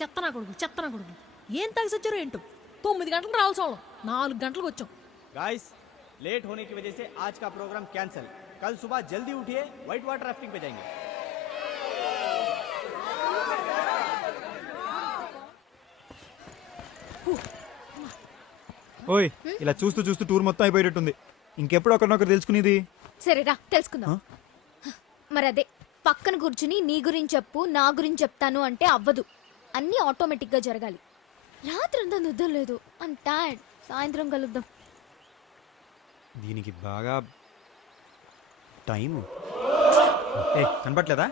చెత్తనా కొడుకు ఏం తాగి సచ్చారో ఏంటో 9 గంటలకు రావాల్సి వాళ్ళం 4 గంటలకు వచ్చాం. गाइस लेट होने की वजह से आज का प्रोग्राम कैंसिल. कल सुबह जल्दी उठिए, व्हाइट वाटर राफ्टिंग पे जाएंगे. ఓయ్ ఇలా చూస్తూ చూస్తూ టూర్ మొత్తం అయిపోయేటట్టుంది. ఇంకెప్పుడు ఒకరినొకరు తెలుసుకునేది? సరేరా తెలుసుకుందాం. మరి అదే పక్కన కూర్చుని నీ గురించి చెప్పు నా గురించి చెప్తాను అంటే అవ్వదు. అన్నీ ఆటోమేటిక్ గా జరగాలి. రాత్రంతా నిద్ర లేదు, ఐమ్ టైర్డ్. సాయంత్రం కలుద్దాం. దీనికి బాగా టైము. ఏ కనపట్లేదా?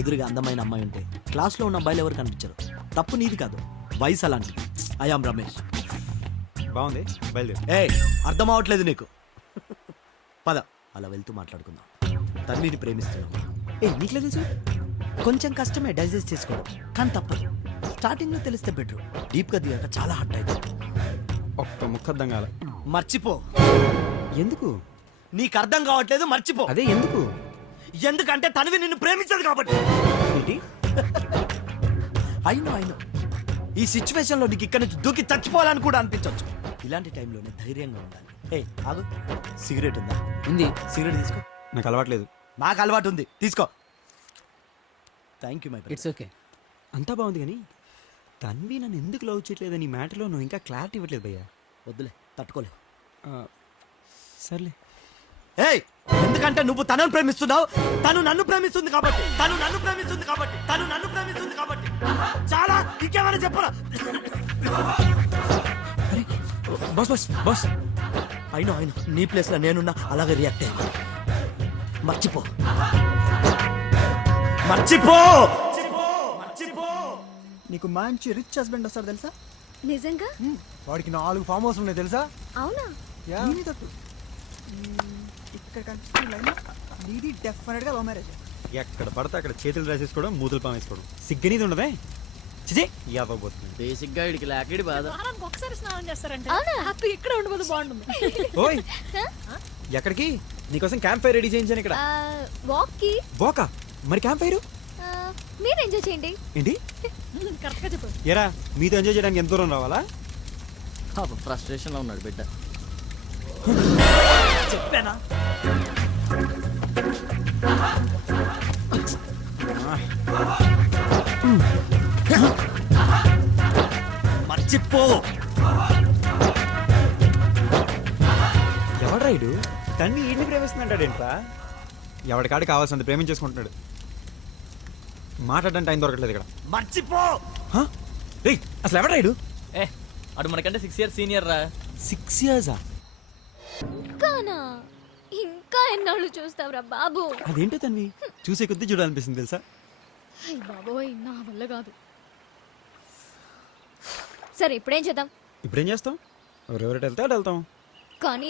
ఎదురుగా అందమైన అమ్మాయి ఉంటే క్లాస్లో ఉన్న అబ్బాయిలు ఎవరు కనిపించరు. తప్పు నీది కాదు, వయసు అలాంటిది. ఐఆమ్ రమేష్. బాగుంది, బయలుదేరు. ఏ అర్థం అవట్లేదు నీకు. పద అలా వెళ్తూ మాట్లాడుకుందాం. తన్విని ప్రేమిస్తున్నావు. ఏ నీకులే తెలుసు. కొంచెం కష్టమే డైజెస్ట్ చేసుకోవడం, కానీ తప్పదు. స్టార్టింగ్ లో తెలిస్తే బెటర్, డీప్ గా దిగాక చాలా హార్ట్ అవుతుంది. ఒక్క ముక్క అర్థం కాల. మర్చిపో. ఎందుకు? నీకు అర్థం కావట్లేదు, మర్చిపో. అదే ఎందుకు? ఎందుకంటే తనవి నిన్ను ప్రేమించదు కాబట్టి. ఏంటి? అయినో ఈ సిచ్యువేషన్ లో నీకు ఇక్కడ నుంచి దూకి చచ్చిపోవాలని కూడా అనిపించవచ్చు. ఇలాంటి టైంలోనే ధైర్యంగా ఉండాలి. ఏ ఆగు, సిగరెట్ ఉందా? ఉంది. సిగరెట్ తీసుకో. నాకు అలవాట్లేదు. నాకు అలవాటు ఉంది, తీసుకో. Thank you my friend. It's okay. అంతా బాగుంది కానీ తన్వి నన్ను ఎందుకు లవ్ చేయట్లేదని ఈ మ్యాటర్లో నువ్వు ఇంకా క్లారిటీ ఇవ్వట్లేదు భయ్యా. వద్దులే, తట్టుకోలేవు. సర్లే. ఏయ్ ఎందుకంటే నువ్వు తనను ప్రేమిస్తున్నావు, తను నన్ను ప్రేమిస్తుంది కాబట్టి. చాలా ఇంకేమైనా చెప్పరా? బాస్ బాస్ బాస్ అయినా నీ ప్లేస్ లో నేనున్నా అలాగే రియాక్ట్ అయ్యా. మర్చిపో. నీకు మంచి రిచ్ హస్బెండ్ వస్తాడు తెలుసా? నిజంగా? వాడికి 4 ఫామ్ హౌస్ ఉన్నాయి తెలుసా? అవునా? ఇక్కడ కనిపిస్తున్న లైన్ నీది డెఫినెట్ గా లవ్ మ్యారేజ్. ఎక్కడ పడితే అక్కడ చేతులు రాసేసుకోవడం, మూతులు పామేసుకోవడం. సిగ్గనీది ఉండదే. చిజే యావబోతుంది. బేసిక్ గా ఇడికి లాకిడి బాధ. వారానికి ఒకసారి స్నానం చేస్తారంటే అవునా? హ్యాపీ ఇక్కడ ఉండబోదు బాగుంటుంది. ఓయ్ ఎక్కడికి? నీకోసం క్యాంప్ ఫైర్ రెడీ చేయించాను ఇక్కడ. వాక్ కి. బోకా మరి క్యాంప్ ఫైర్ మీరు ఎంజాయ్ చేయండి. ఏంటి? కరెక్ట్ గా చెప్పు. ఎరా మీతో ఎంజాయ్ చేయడానికి ఎంత దూరం రావాలా? ఫ్రస్ట్రేషన్ లో ఉన్నాడు బిడ్డ. చెప్పానా? మర్చిపో. ఎవడు రైడు తన్ని ఈడిని ప్రేమిస్తున్నాడేంట్రా? ఎవడికాడు కావాల్సినంత ప్రేమించేసుకుంటున్నాడు. మాట్లాడడానికి టైం దొరకట్లేదు ఇక్కడ. మర్చిపో. రేయ్ అసలు ఎవడు రైడు? ఏ అడు మనకంటే 6 years సీనియర్ రా. 6 years? ఇంకానా? ఇంకా ఎన్నాళ్ళు చూస్తావురా బాబు? అదేంటో తన్వి చూసే కొద్దీ చూడాలనిపిస్తుంది తెలుసా? అయ్ బాబోయ్, నా వల్ల కాదు. సరే ఇప్పుడేం చేద్దాం? ఇప్పుడేం చేస్తాం? ఎవరెవరైతే వెళ్తే వెళ్తాం. కానీ